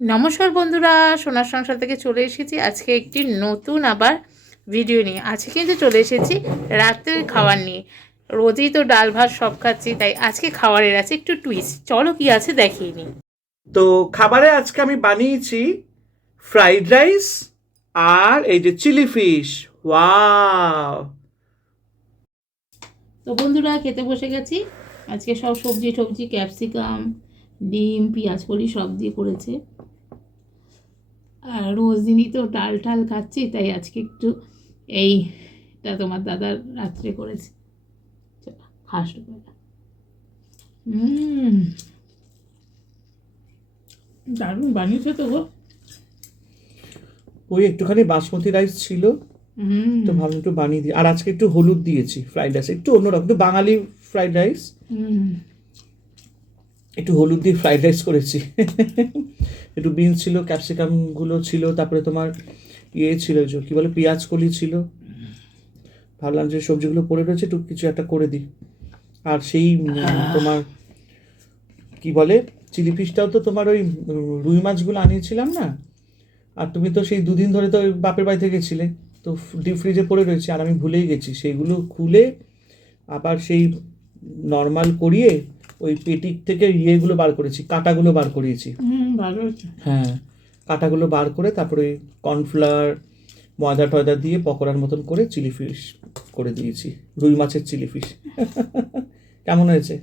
নমস্কার বন্ধুরা, সোনার সংসার থেকে চলে এসেছি আজকে একটি নতুন আবার ভিডিও নিয়ে। আজকে কিন্তু চলে এসেছি রাতের খাবার নিয়ে। রোজই তো ডাল ভাত সব খাচ্ছি, তাই আজকে খাবারের আছে একটু টুইস্ট। চলো কি আছে দেখিয়ে নিই। তো খাবারে আজকে আমি বানিয়েছি ফ্রাইড রাইস আর এই যে চিলি ফিশ। ওয়াও! তো বন্ধুরা খেতে বসে গেছি। আজকে সব সবজি টবজি, ক্যাপসিকাম, ডিম, পেঁয়াজ কলি সব দিয়ে করেছে। আর রোজ দিনই তো ডাল টাল খাচ্ছি, তাই আজকে একটু এইটা তোমার দাদার রাত্রে করেছে। খাস দারুণ বানিয়েছে তো গো। ওই একটুখানি বাসমতি রাইস ছিল, তো ভাবলাম একটু বানিয়ে দিই। আর আজকে একটু হলুদ দিয়েছি ফ্রাইড রাইস, একটু অন্যরকম, একটু বাঙালি ফ্রাইড রাইস। একটু হলুদ দিয়ে ফ্রাইড রাইস করেছি। একটু বিনস ছিল, ক্যাপসিকামগুলো ছিল, তারপরে তোমার ছিল, যে কী বলে, পেঁয়াজ কলি ছিল। ভাবলাম যে সবজিগুলো পড়ে রয়েছে, একটু কিছু একটা করে দিই। আর সেই তোমার কি বলে, চিলি ফিশটাও তো তোমার ওই রুই মাছগুলো আনিয়েছিলাম না। আর তুমি তো সেই দুদিন ধরে তো ওই বাপের বাড়ি থেকে গেছিলে, তো ডিপ ফ্রিজে পড়ে রয়েছে, আর আমি ভুলেই গেছি সেইগুলো খুলে আবার সেই নর্মাল করিয়ে ওই পেটির থেকে ইয়েগুলো বার করেছি, কাঁটাগুলো বার করিয়েছি। ভালো হচ্ছে। হ্যাঁ, কাঁটাগুলো বার করে তারপরে কর্নফ্লাওয়ার ময়দা টয়দা দিয়ে পকোড়ার মতন করে চিলি ফিশ করে দিয়েছি, রুই মাছের চিলি ফিশ। কেমন হয়েছে?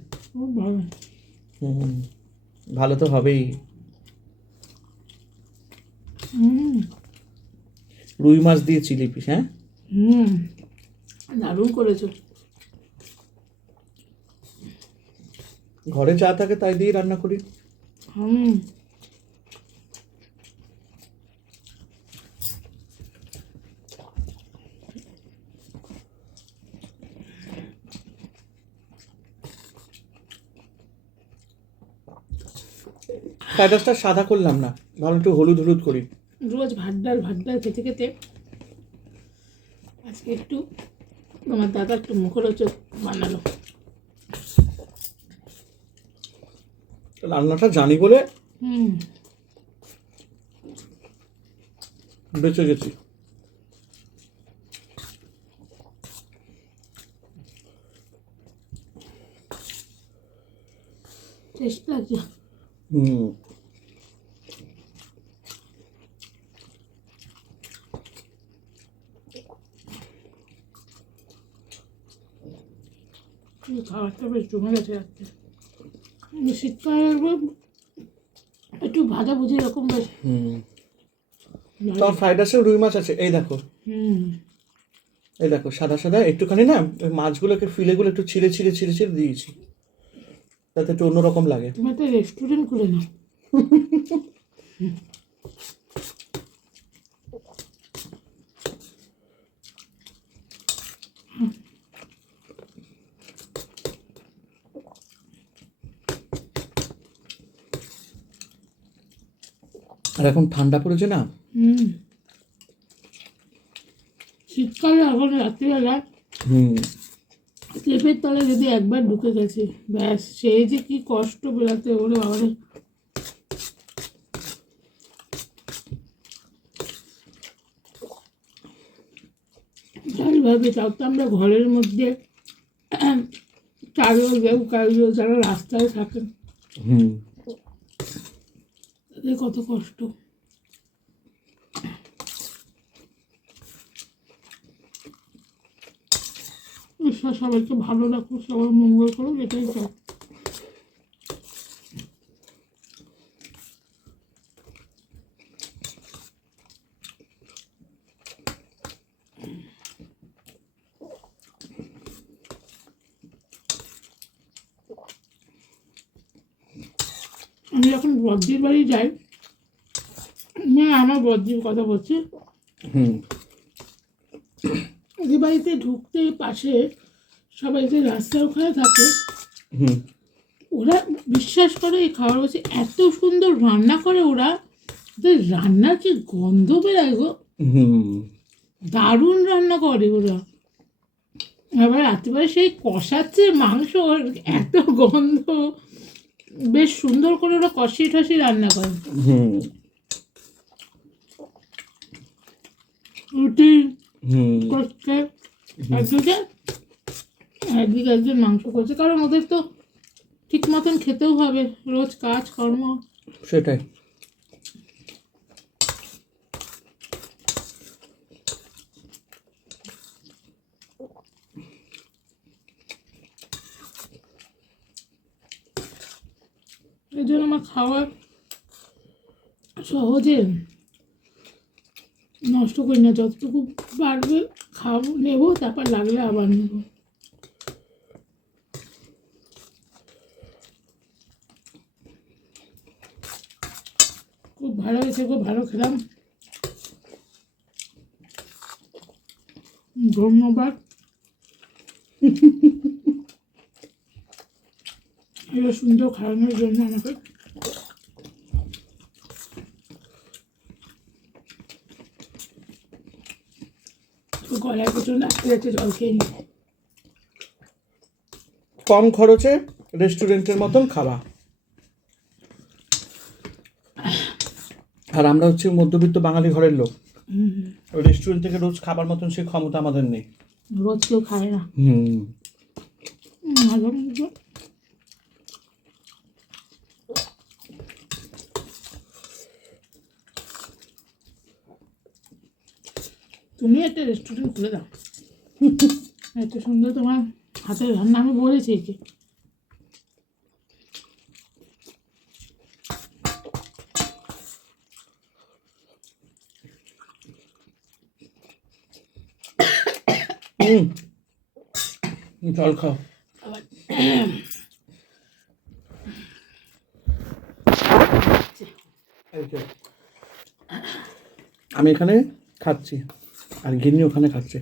ভালো। হুম, ভালো তো হবেই। রুই মাছ দিয়ে চিলি ফিশ, হ্যাঁ দারুণ করেছো। ঘরে যা থাকে তাই দিয়ে রান্না করি। ফ্রাইড রাইসটা সাদা করলাম না, ভালো একটু হলুদ হলুদ করি। রোজ ভাত ডাল খেতে খেতে আজকে একটু তোমার দাদা একটু মুখরোচক বানালো। রান্নাটা জানি বলে বেঁচে গেছি। টেস্ট লাগছে। খাবারটা বেশ জমে গেছে রাখতে। শীতকালে একটু ভাজা ভুজি এরকম বেশ। তোমার ফ্রাইড রাইসে রুই মাছ আছে, এই দেখো। এই দেখো, সাদা সাদা একটুখানি না, ওই মাছগুলোকে ফিলেগুলো একটু ছিঁড়ে ছিঁড়ে ছিঁড়ে ছিঁড়ে দিয়েছি, তাতে একটু অন্যরকম লাগে। তুমি একটা রেস্টুরেন্ট খুলে নাও। আর এখন ঠান্ডা পড়েছে না। শীতকালে এখন রাত্রিবেলা স্লিপের তলে যদি একবার ঢুকে গেছে, ব্যাস সেই যে কি কষ্ট বেড়াতে ওরে বাবারে। যাইভাবে তাও তো আমরা ঘরের মধ্যে কারো যারা রাস্তায় থাকেন তাদের কত কষ্ট। ঈশ্বর সবাইকে ভালো রাখুক, সবার মঙ্গল করুক, এটাই চাই। আমি যখন বদ্রির বাড়ি যাই, আমার বদ্রির কথা বলছি, ওদের বাড়িতে ঢুকতে পাশে সবাই যে রাস্তার ওখানে থাকে, ওরা বিশ্বাস করে এই খাবার বলছে এত সুন্দর রান্না করে ওরা, ওদের রান্নার যে গন্ধ বেরোয় গো, দারুণ রান্না করে ওরা। আবার রাত্রিবেলা সেই কষাচ্ছে মাংস, এত গন্ধ, বেশ সুন্দর করে ওরা কষিয়ে টষিয়ে রান্না করে। রুটি হুম করছে, একদিকে একজন মাংস করছে, কারণ ওদের তো ঠিক মতন খেতেও হবে, রোজ কাজ কর্ম। সেটাই। এই জন্য আমার খাওয়ার সহজে নষ্ট করি না, যতটুকু পারবে খাবো, নেবো, তারপর লাগলে আবার নেবো। খুব ভালো হয়েছে, খুব ভালো খেলাম, ধন্যবাদ। এত সুন্দর খাওয়ানোর জন্য আমাকে। গলায় প্রচন্ড আটকে যাচ্ছে, জল খেয়ে নি। কম খরচে রেস্টুরেন্টের মতন খাওয়া। আর আমরা হচ্ছে মধ্যবিত্ত বাঙালি ঘরের লোক, রেস্টুরেন্ট থেকে রোজ খাবার মতন সে ক্ষমতা আমাদের নেই। রোজ কেউ খায় না। ভালো মন্দ। তুমি একটা রেস্টুরেন্ট খুলে দাও, এত সুন্দর তোমার হাতের রান্না, আমি বলেছি একে। জল খাও। এই যে, আমি এখানে খাচ্ছি আর গিন্নি ওখানে খাচ্ছে।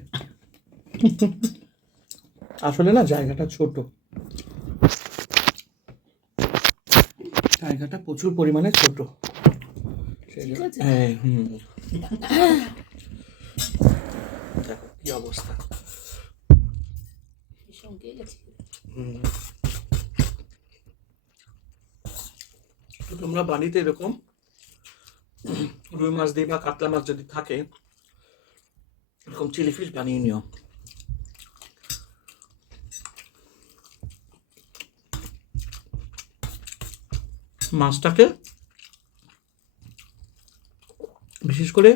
আসলে না জায়গাটা ছোট, জায়গাটা প্রচুর পরিমাণে ছোট। ঠিক আছে। হ্যাঁ, দেখো কি অবস্থা। তো তোমরা বাড়িতে এরকম রুই মাছ দিয়ে বা কাতলা মাছ যদি থাকে, এরকম চিলি ফিশ বানিয়ে নিও। মাছটাকে বিশেষ করে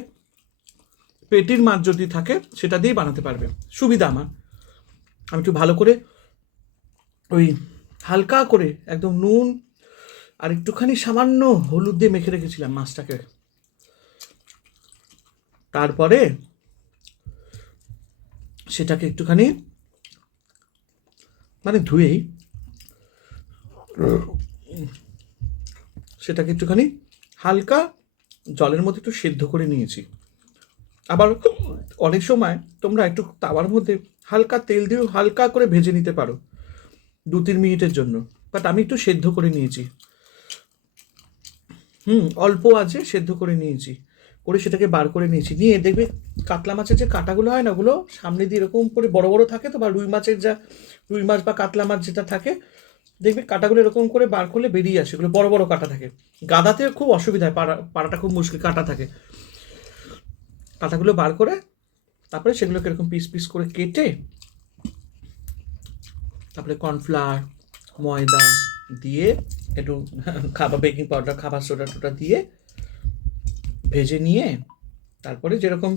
পেটির মাছ যদি থাকে সেটা দিয়ে বানাতে পারবে, সুবিধা আমার। আমি একটু ভালো করে ওই হালকা করে একদম নুন আর একটুখানি সামান্য হলুদ দিয়ে মেখে রেখেছিলাম মাছটাকে। তারপরে সেটাকে একটুখানি মানে ধুয়েই সেটাকে একটুখানি হালকা জলের মধ্যে একটু সেদ্ধ করে নিয়েছি। আবার অনেক সময় তোমরা একটু তাওয়ার মধ্যে হালকা তেল দিয়েও হালকা করে ভেজে নিতে পারো 2-3 মিনিটের জন্য, বাট আমি একটু সেদ্ধ করে নিয়েছি। অল্প আছে সেদ্ধ করে নিয়েছি, করে সেটাকে বার করে নিয়েছি। নিয়ে দেখবে কাতলা মাছের যে কাঁটাগুলো হয় না, ওগুলো সামনে দিয়ে এরকম করে বড় বড় থাকে তো, বা রুই মাছ বা কাতলা মাছ যেটা থাকে, দেখবে কাঁটাগুলো এরকম করে বার করলে বেরিয়ে আসে, এগুলো বড় বড় কাঁটা থাকে। গাদাতে খুব অসুবিধা হয়, পাড়াটা খুব মুশকিল, কাঁটা থাকে। কাঁটাগুলো বার করে তারপরে সেগুলোকে এরকম পিস পিস করে কেটে, তারপরে কর্নফ্লাওয়ার, ময়দা দিয়ে একটু বেকিং পাউডার, খাবার সোডা টোটা দিয়ে ভেজে নিয়ে তারপরে যেরকম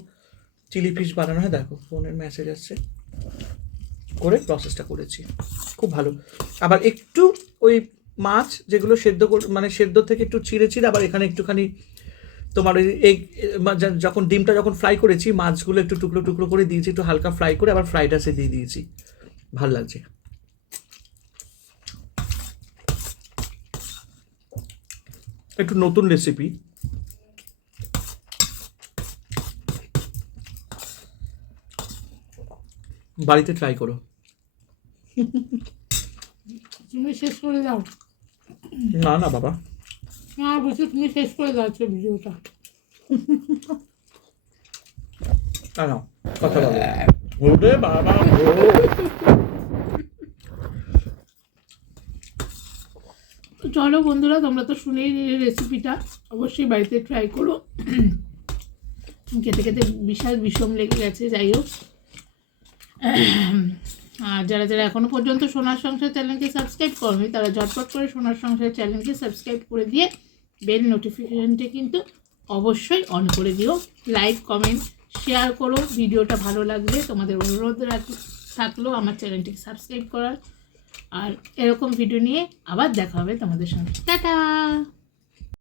চিলি ফিশ বানানো হয়, দেখো ফোনের মেসেজ আসছে, করে প্রসেসটা করেছি। খুব ভালো। আবার একটু ওই মাছ যেগুলো সেদ্ধ থেকে একটু চিড়ে আবার এখানে একটুখানি তোমার ওই যখন ডিমটা যখন ফ্রাই করেছি, মাছগুলো একটু টুকরো টুকরো করে দিয়েছি, একটু হালকা ফ্রাই করে আবার ফ্রাইড রাইসে দিয়ে দিয়েছি। ভাল লাগছে। একটু নতুন রেসিপি, বাড়িতে ট্রাই করো। তুমি শেষ করে দাও। না না বাবা, না বলছি তুমি শেষ করে দাও ভিডিওটা। না কথা বলো বাবা। চলো বন্ধুরা, তোমরা তো শুনেই নিলে রেসিপিটা, অবশ্যই বাড়িতে ট্রাই করো। খেতে খেতে বিশাল বিষম লেগে গেছে। যাই হোক, আর যারা যারা এখনও পর্যন্ত সোনার সংসার চ্যানেলকে সাবস্ক্রাইব করনি তারা ঝটপট করে সোনার সংসার চ্যানেলকে সাবস্ক্রাইব করে দিয়ে বেল নোটিফিকেশানটা কিন্তু অবশ্যই অন করে দিও। লাইক, কমেন্ট, শেয়ার করো। ভিডিওটা ভালো লাগলে তোমাদের অনুরোধ থাকলো আমার চ্যানেলটিকে সাবস্ক্রাইব করার। আর এরকম ভিডিও নিয়ে আবার দেখা হবে তোমাদের সঙ্গে। টাটা।